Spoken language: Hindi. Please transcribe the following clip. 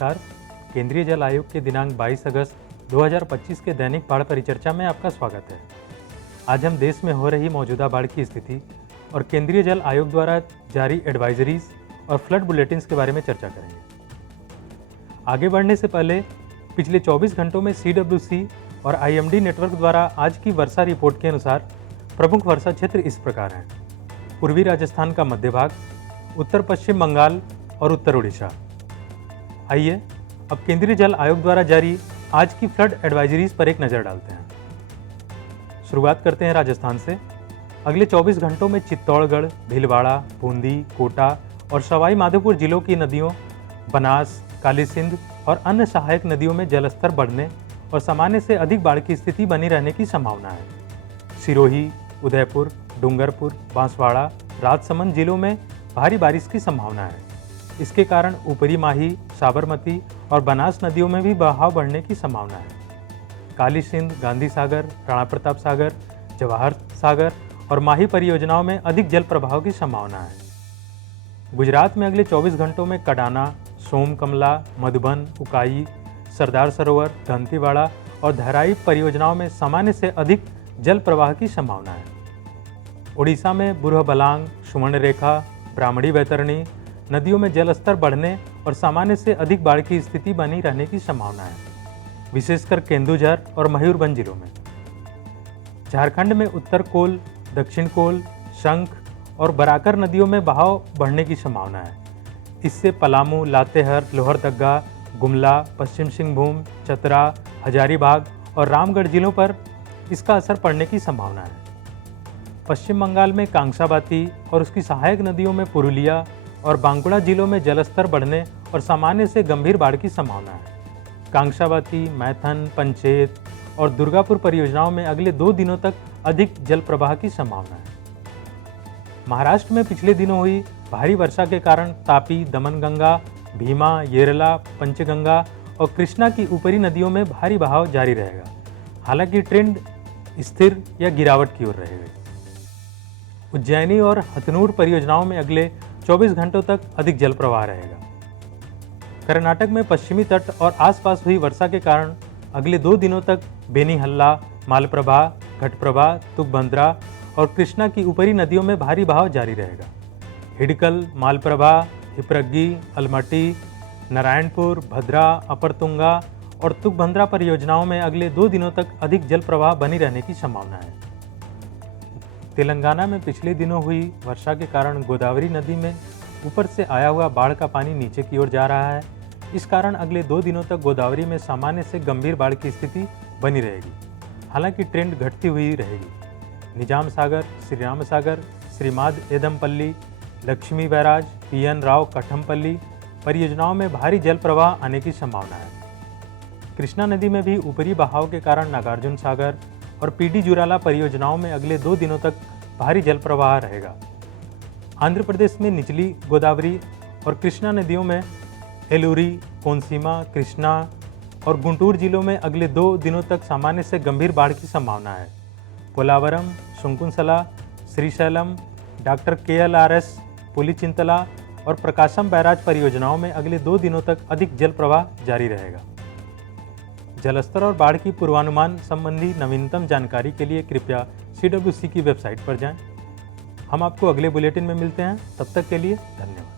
नमस्कार। केंद्रीय जल आयोग के दिनांक 22 अगस्त 2025 के दैनिक बाढ़ परिचर्चा में आपका स्वागत है। आज हम देश में हो रही मौजूदा बाढ़ की स्थिति और केंद्रीय जल आयोग द्वारा जारी एडवाइजरीज और फ्लड बुलेटिन्स के बारे में चर्चा करेंगे। आगे बढ़ने से पहले पिछले 24 घंटों में CWC और IMD नेटवर्क द्वारा आज की वर्षा रिपोर्ट के अनुसार प्रमुख वर्षा क्षेत्र इस प्रकार हैं: पूर्वी राजस्थान का मध्य भाग, उत्तर पश्चिम बंगाल और उत्तर उड़ीसा। आइए अब केंद्रीय जल आयोग द्वारा जारी आज की फ्लड एडवाइजरीज पर एक नज़र डालते हैं। शुरुआत करते हैं राजस्थान से। अगले 24 घंटों में चित्तौड़गढ़, भीलवाड़ा, बूंदी, कोटा और सवाई माधोपुर जिलों की नदियों बनास, काली सिंध और अन्य सहायक नदियों में जलस्तर बढ़ने और सामान्य से अधिक बाढ़ की स्थिति बनी रहने की संभावना है। सिरोही, उदयपुर, डूंगरपुर, बांसवाड़ा, राजसमंद जिलों में भारी बारिश की संभावना है। इसके कारण ऊपरी माही, साबरमती और बनास नदियों में भी बहाव बढ़ने की संभावना है। काली सिंध, गांधी सागर, राणा प्रताप सागर, जवाहर सागर और माही परियोजनाओं में अधिक जल प्रवाह की संभावना है। गुजरात में अगले 24 घंटों में कडाना, सोमकमला, मधुबन, उकाई, सरदार सरोवर, दंतेवाड़ा और धराई परियोजनाओं में सामान्य से अधिक जल प्रवाह की संभावना है। ओडिशा में बुरहबलांग, सुवर्णरेखा, ब्राह्मणी बैतरणी नदियों में जलस्तर बढ़ने और सामान्य से अधिक बाढ़ की स्थिति बनी रहने की संभावना है, विशेषकर केंदुझर और मयूरभंज जिलों में। झारखंड में उत्तर कोल, दक्षिण कोल, शंख और बराकर नदियों में बहाव बढ़ने की संभावना है। इससे पलामू, लातेहार, लोहरदग्गा, गुमला, पश्चिम सिंहभूम, चतरा, हजारीबाग और रामगढ़ जिलों पर इसका असर पड़ने की संभावना है। पश्चिम बंगाल में कांसाबाती और उसकी सहायक नदियों में पुरुलिया और बांकुड़ा जिलों में जलस्तर बढ़ने और सामान्य से गंभीर बाढ़ की संभावना है। कांसाबाती, मैथन, पंचेत और दुर्गापुर परियोजनाओं में अगले 2 दिनों तक अधिक जल प्रवाह की संभावना है। महाराष्ट्र में पिछले दिनों हुई भारी वर्षा के कारण तापी, दमनगंगा, भीमा, येरला, पंचगंगा और कृष्णा की ऊपरी नदियों में भारी बहाव जारी रहेगा। हालांकि ट्रेंड स्थिर या गिरावट की ओर रहेगा। उज्जैनी और हथनूर परियोजनाओं में अगले 24 घंटों तक अधिक जल प्रवाह रहेगा। कर्नाटक में पश्चिमी तट और आसपास हुई वर्षा के कारण अगले 2 दिनों तक बेनीहल्ला, मालप्रभा, घटप्रभा, तुंगभद्रा और कृष्णा की ऊपरी नदियों में भारी बहाव जारी रहेगा। हिडकल, मालप्रभा, हिपरग्गी, अलमटी, नारायणपुर, भद्रा, अपर तुंगा और तुंगभद्रा परियोजनाओं में अगले 2 दिनों तक अधिक जल प्रवाह बनी रहने की संभावना है। तेलंगाना में पिछले दिनों हुई वर्षा के कारण गोदावरी नदी में ऊपर से आया हुआ बाढ़ का पानी नीचे की ओर जा रहा है। इस कारण अगले 2 दिनों तक गोदावरी में सामान्य से गंभीर बाढ़ की स्थिति बनी रहेगी। हालांकि ट्रेंड घटती हुई रहेगी। निजाम सागर, श्री राम सागर, श्रीमाद एदमपल्ली, लक्ष्मी बैराज, PN राव कठमपल्ली परियोजनाओं में भारी जल प्रवाह आने की संभावना है। कृष्णा नदी में भी ऊपरी बहाव के कारण नागार्जुन सागर और PD जुराला परियोजनाओं में अगले 2 दिनों तक भारी जल प्रवाह रहेगा। आंध्र प्रदेश में निचली गोदावरी और कृष्णा नदियों में एलूरी, कोनसीमा, कृष्णा और गुंटूर जिलों में अगले 2 दिनों तक सामान्य से गंभीर बाढ़ की संभावना है। पोलावरम, सुंकुनसला, श्रीशैलम, डॉक्टर KLRS, पुलिचिंतला और प्रकाशम बैराज परियोजनाओं में अगले 2 दिनों तक अधिक जल प्रवाह जारी रहेगा। जलस्तर और बाढ़ की पूर्वानुमान संबंधी नवीनतम जानकारी के लिए कृपया CWC की वेबसाइट पर जाएं। हम आपको अगले बुलेटिन में मिलते हैं। तब तक के लिए धन्यवाद।